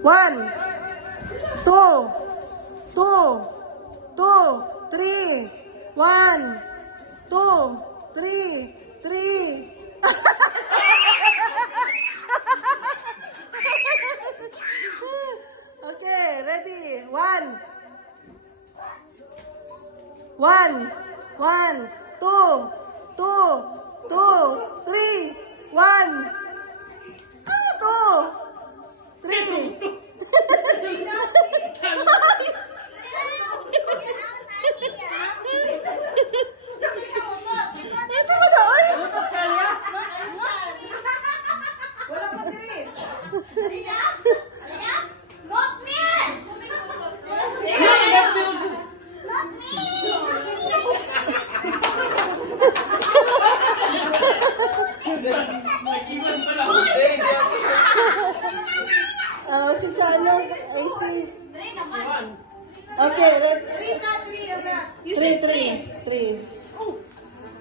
1, 2, 2, 2, 3, 1, 2, 3, 3. Okay, ready? 1, 1, 1, 2, 2, 2, 3, 1, 2, 3. I see. Okay, red.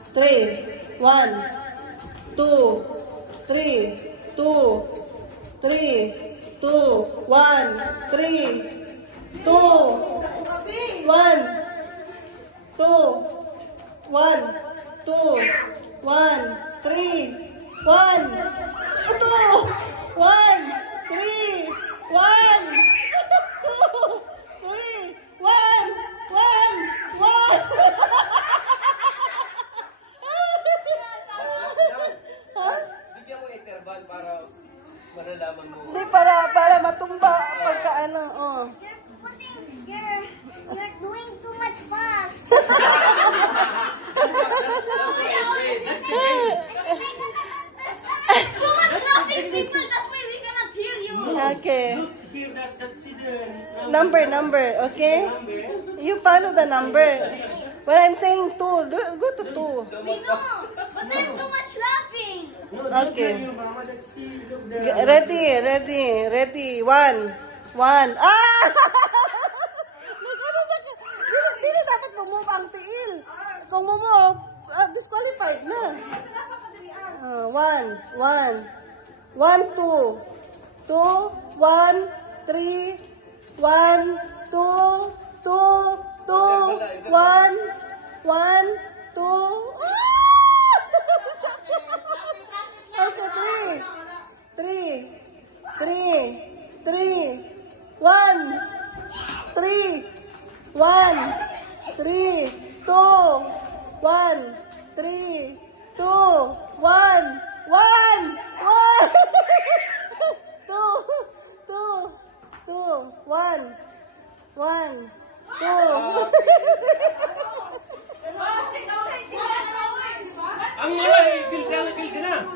3, 1, 2, 3, 2, 3, 2, 1, 3, 2, 1, 2, 1, 2, 1, 3, 1, 2, 1, 3, 1, 2, 3, 1, 1, 1. Bigyan mo interval para malalaman mo. Hindi, para matumba pagka ano, oh. You're doing too much fast. Too much laughing, people. That's why we cannot hear you. Okay. Number, okay? You follow the number. When I'm saying 2, go to 2. We know, but there's too much laughing. Okay. Ready. 1, 1. Ah! Dili dapat move ang tiil. Kung move, disqualified na. 1, 1, 2, 2, 1, 3, 1, 2, 2, 2, 1, 1, 2. Okay, 3, 1, 3, 1, 3, 2, 1, 3, 2, 1, 1, 1, 2, 1, 1, 2. Ang malay, bilda na.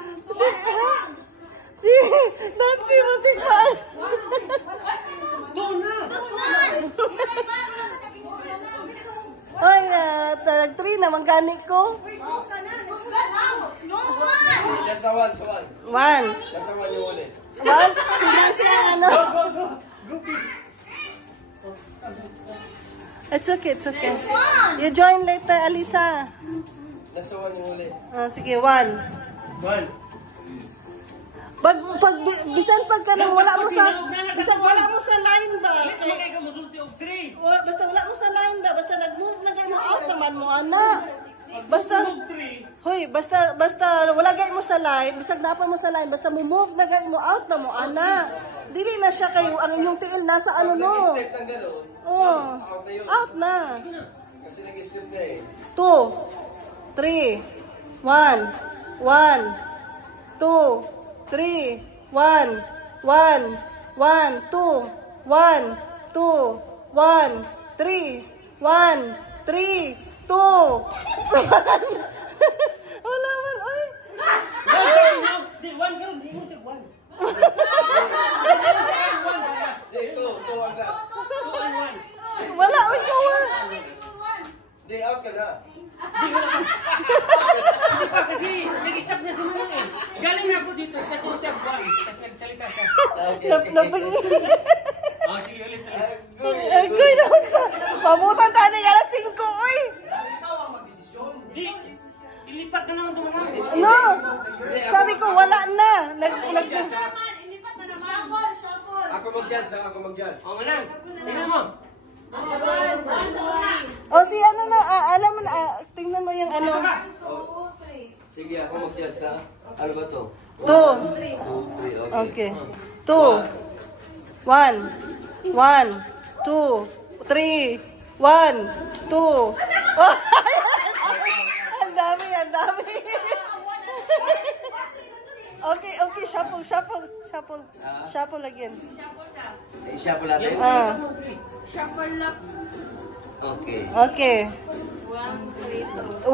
Si Nancy Matikan. Doon na. Ay, 3 naman gani ko. Nasa 1, 1. Nasa 1 yung ulit. 1. Si Nancy ang ano. It's okay. You join later, Alisa. Nasa 1 yung ulit. Sige, 1. 1. Bisan pagka nang wala mo sa line ba? Basta wala mo sa line ba? Basta nag-move na mo out naman mo, ana. Basta wala gay mo sa line, bisag napa mo sa line, basta mo move na gay mo out na mo, ana. Dili na siya kayo, ang inyong tiil nasa ano no. Oh, out na. Kasi nag-step na eh. 2, 3, 1, 1, 2, 3, 1, 1, 1, 2, 1, 2, 1, 3, 1, 3, 2, 1. Wala man, oy. Di, 1 karon, di mo siya 1. Di, 2 ang last. 2 and 1. Wala, oy, kawan. Di, out ka na. Hindi pa kasi nag-stop na si Manong eh. Galing na ako dito kasi siya buwan. Kasi nagsalita siya. Sige, ulit. Agoy naman sa pamutan tani nga na 5, oy. Di, ilipat na naman dumanang. No, sabi ko wala na. Ilipat na naman. Ako mag-judge, saka ako mag-judge. O, manang. Tingnan mo. O si ano na, alam mo na, tingnan mo yung ano. Sige, ako mag-judge ha. Ano ba to? 2. 2, 3, okay. Okay. 2. 1. 1, 2, 3, 1, 2. Oh, ang dami, ang dami. Okay, okay, shuffle, shuffle, shuffle. Shuffle again. I-shuffle natin? Okay. Okay. 1,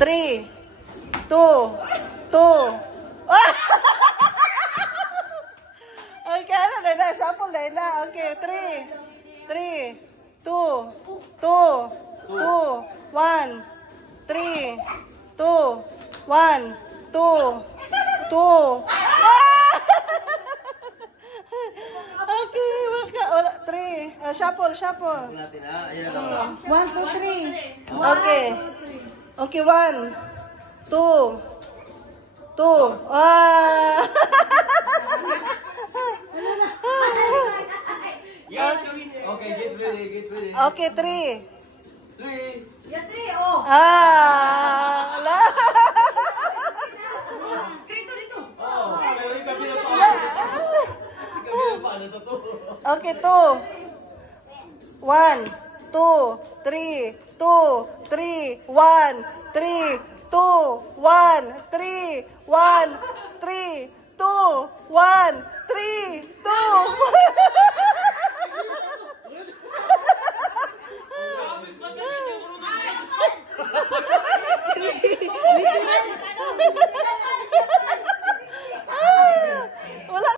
3, 2, 2. Okay, ano na na, shuffle na na. Okay, 3, 2, 2, 2, 1, 3, 2, 1, 2, 2. Okay, wala, 3. Shuffle, shuffle. Natin ha. Ayan o. 1, 2, 3. Okay. Okay, 1, 2, 2. Ah! Okay, get ready, get ready. Okay, 3. 3. Ah! Wala. Dito. Oh, meron kami na paano. Kami na paano sa to. Okay, 2. 1, 2, 3, 2, 3, 1, 3, 2, 1, 3, 1, 3, 2, 1.